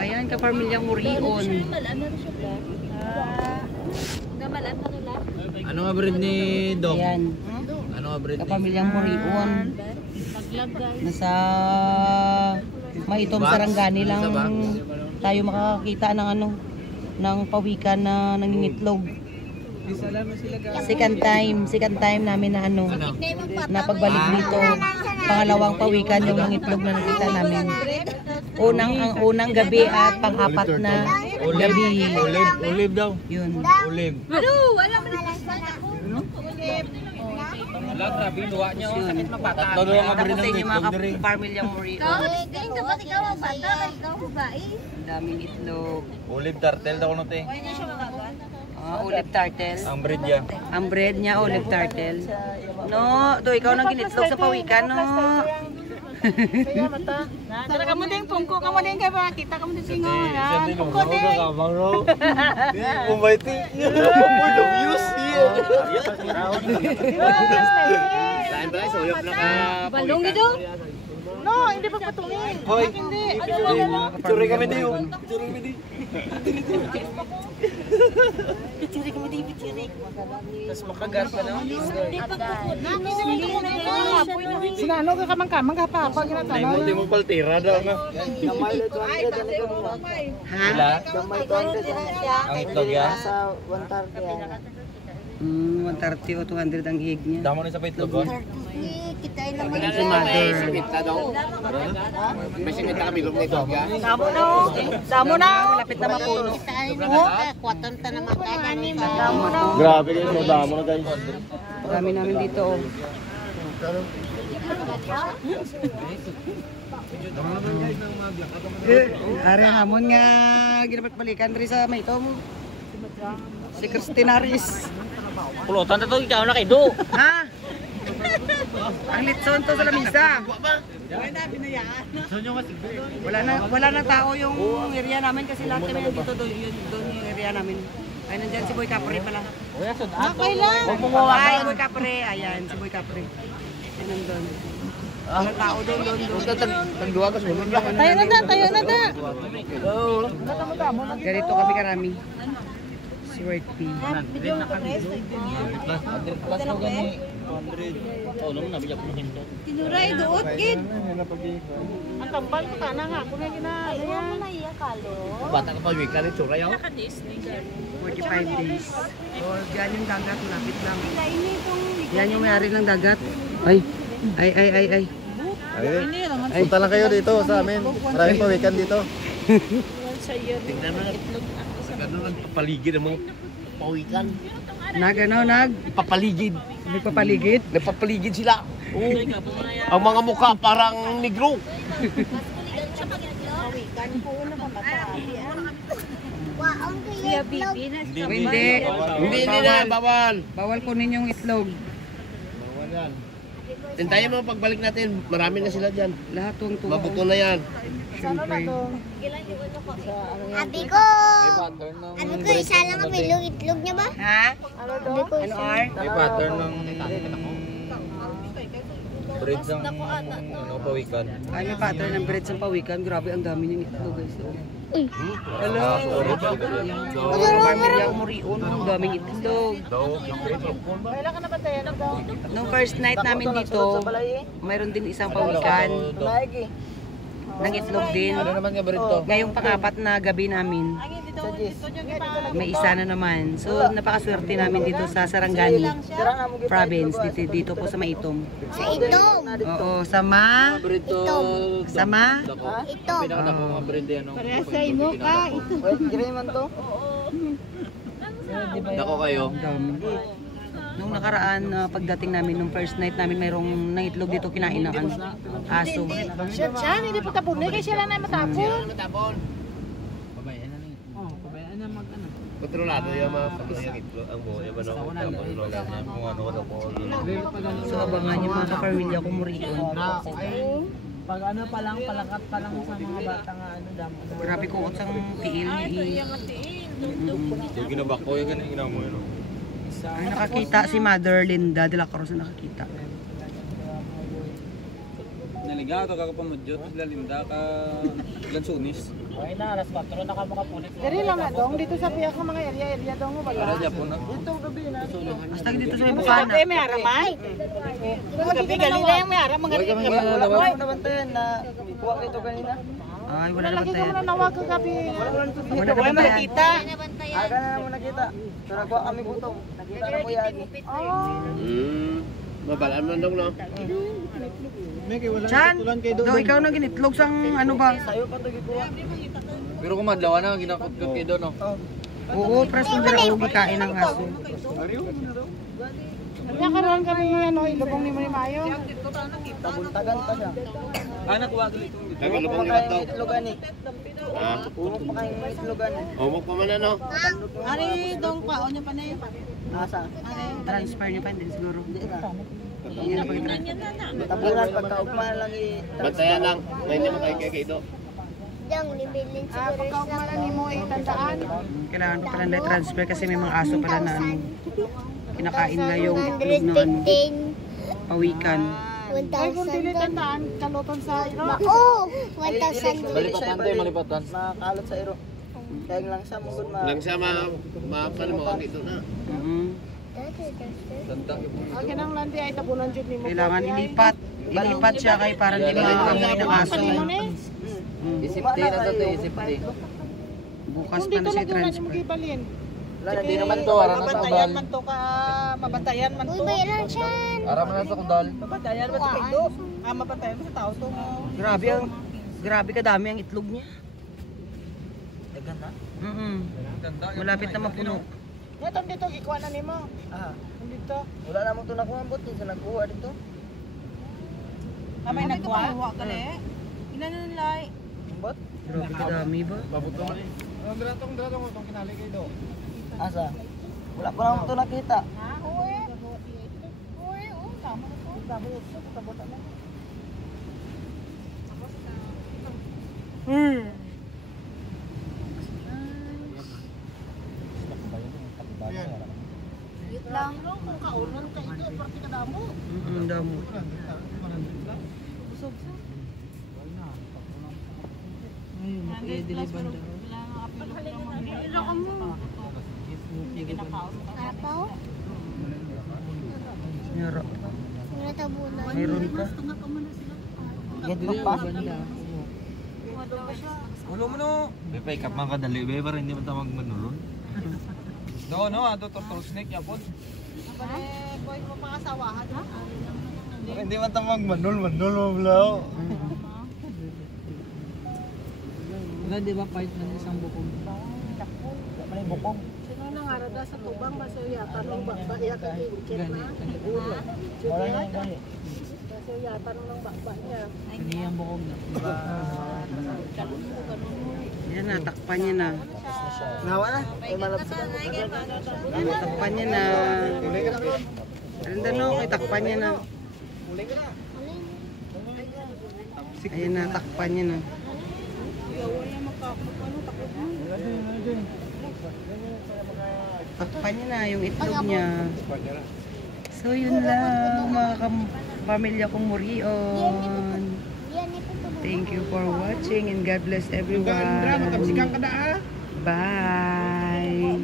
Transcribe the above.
Ayan, kapamilyang Murion. Ano nga breed ni Dok? Ayan, Ano nga breed ni? kapamilyang Murion. Nasa Maitom Sarangani lang tayo makakakita ng ano, ng pawikan na nangingitlog. Second time namin na ano, na pagbalik dito. Pangalawang pawikan yung nangitlog na nakita namin. Ang unang gabi at pang-apat na gabi. Olive daw. Yun. Olive. Ano? Wala mo na Wala, grabe, luwa niya. Sakit magbata. Tatlo nga breed Tapos ng yung mga itlog diri. kapamilyang Murion. Galing ka ba? Ikaw ang bata? Ikaw ang babae? Ang daming itlog. Olive turtle daw no te. Olive turtle. Ang breed niya. Ang bread niya, olive turtle. No, to ikaw nang ginitlog sa pawikan, no? Tara ka mo din, pungko ka mo din ka ba? Kita ka mo din singo. Yan, pungko din. Kamang ro. Kumaiti. Full of use here. Lain ba sa uyap na ka. Balong ito? No, hindi pa patungin. Hoy. Hindi. Churi kami di. Churi kami di. Pichirik mo di, pichirik. Tas makagat pa na. Sinano ka kamang-kamang ka pa. Pag ginatanaw. Di mo paltira daw nga. Ha? Ang itlog ya. 130 o 200 ang hig niya. Damo ni sa itlog ko. Si mother. May singit kami lum nito. Damo na. Malapit na mapuno. Damo na. Grabe kayo, no damo na guys. Marami namin dito, oh. Ari hamon nga ginapat balikan rin sa Maitom. Si Christina Riz. Pulutan na to, ikaw na kayo. Ha? Ang litson to sa lamisa. Wala na tao yung area namin kasi lahat kami nandito doon yung area namin. Ay nandiyan si Boy Capre pala. Okay lang. Ay Boy Capre, ayan si Boy Capre. Ay nandun. Walang tao doon. Tagduwa ka sunod lang. Tayo na da. Ganito kami karami. Si White P. Plus ko gani 100. Oh, naman nabigyan ko nito. Tinuray doon, kid. Ang kambal ko na nga. Kung na Bata ka pa week ka rin tsura yaw. 45 days. O, yan yung dagat, lapit lang. Yan yung may-ari ng dagat. Ay. Punta lang kayo dito sa amin. Maraming pawikan dito. Tingnan mo sa ganun nagpapaligid ang mga pawikan. Ipapaligid. Nagpapaligid. Nagpapaligid sila. Oo. Ang mga mukha parang negro. Hindi na, bawal. Bawal kunin yung itlog. Bawal yan. Tintayin mo pagbalik natin, marami na sila dyan. Lahat tuwang tuwa. Mabuto na yan. Siyempre. Abi ko! Abi ko, isa lang ang itlog niya ba? Ha? Abi ko, Ano R? May pattern ng breed ng pawikan. Ay, may pattern ng bread sa pawikan. Grabe, ang dami ng itlog guys. Hello. Pamilyang Murion, ang daming itlog. Kailan ka na ba tayo? Nung first night namin dito, mayroon din isang pawikan. Ng itlog din. Ano naman nga breed to? Ngayong pang-apat na gabi namin, may isa na naman. So, napakaswerte namin dito sa Sarangani province, dito po sa Maitom. sa itong. Oo, Breed to. sama. Itong. Pinakadako nga breed yan. Parehas sa imo ka. Ito. Dako kayo. Ang dami. Nung nakaraan, pagdating namin, nung first night namin, mayroong nangitlog dito kinain na aso. Siya, hindi pa tapon. Kaya siya lang na matapon. Kontrolado yung mga pagkakit ang buhay ba no? Kung ano ko po. So, abangan yung mga kapamilya ko Murion. Pag ano pa lang, palakat pa lang sa mga bata nga ano damo. Grabe ko ang tiil ni Yung ginabak ko, yung ganun ginawa mo yun. Ay, nakakita si Mother Linda de la Cruz na nakakita. Liga, ito kakapamudyo, sila Linda, ka Lansunis. Okay na, alas 4 na ka makapulit. Diri lang na dong, dito sa piyak ng mga area dong mo Para wala. dyan po na. Dito gabi na. Basta dito sa Bukana. Gabi may araman. Gabi gali na yung may ara mga dito. Wala mo nabantayan na kuha ito kanina. Ay, wala Lagi naman ka tayo. muna nawag ka gabi. Wala naman tayo. nakita. Aga na naman nakita. So nakuha kami butong. Nakita na ko yan. Mabalaan man daw no. Chan, daw ikaw na ginitlog sang ano ba? Sayo pa to gikuha. Pero kung madlawa na, ginakot-kot kayo doon, no? Oo, pres mo dira og gikain ng aso. Kanya karon kami ano ilubong ni Mayo. Tabuntagan pa siya. Anak, wag ulit kong dito. Umok pa kayong itlogan eh. Ha? Umok pa kayong itlogan eh. Umok pa man ano? Ari dong paon niya pa na. Asa? Transfer niyo pa din siguro. Hindi na. Hindi na pag Tabunan pagkaugma lang i. Bantayan lang. May hindi mo tayo kay ito. Dang, libilin siguro Pagkaugmalan ni mo itandaan. kailangan pa pala na transfer kasi may mga aso pala na ano, kinakain na yung itlog ng ano, 115, pawikan. Ay kung dili 1,000. tandaan kaluton sa iro. Oo, 1,000. Malipatan tayo, malipatan. Makakalot sa iro. Kaya lang sa mugod ma. Lang sa mapal mo dito na. Tanda yung Okay nang landi ay tabunan jud nimo. Kailangan ilipat. Ilipat siya kay para hindi maamoy ng aso. Isipti na sa ito, isipti. Bukas Kung pa dito na siya lang yun na transfer. gibalin. Hindi naman to, ara na sa Mabantayan kudal. man to ka, mabantayan man Uy, to. bayaran siyan. Ara man na sa kudal. Mabantayan man sa pindo. Mabantayan mo sa tao to mo. Grabe kadami ang itlog niya. Dagan na. Malapit na mapuno. Ngayon dito ikuha na nimo. Ah, Dito. wala namang to nakuha bot sa nagkuha dito. Amay nagkuha. Kali. Inanulay. Bot? Grabe kadami ba? Asa? Wala pa namang to nakita. Ha? Uy. Uy, oh, tama na to. Sabi ko, kabutan na. Lang. Kaunan ka ito, parte ka damo. Damo. Ayun, mag-i-deliver daw. Apaw? Meron. Natabunan. Mayroon pa. Get mo pa. Ulo mo no. Bepay, kap man kadali, be, para hindi man tawag manulon. No, no, ato turtle snake yapon. Boy mo pangasawahan ha? Hindi man tawag manul mo blaw. Wala, di ba part ng isang bukong? May bukong. Sino nangarada sa tubang masuyatan ng bakba iya ka kikit Gani, na. gani. Wala na yung gani. Masuyatan ng bakba niya. Gani ang bukong na. Diba? Yan na, takpan niya na. Nawa na. Ay malapit. Takpan niya na. Alinda no, kay takpan niya na. Ayan na, takpan niya na. Takpan niya na yung itlog niya. So yun lang mga pamilya kong Murion. Thank you for watching and God bless everyone. Bye.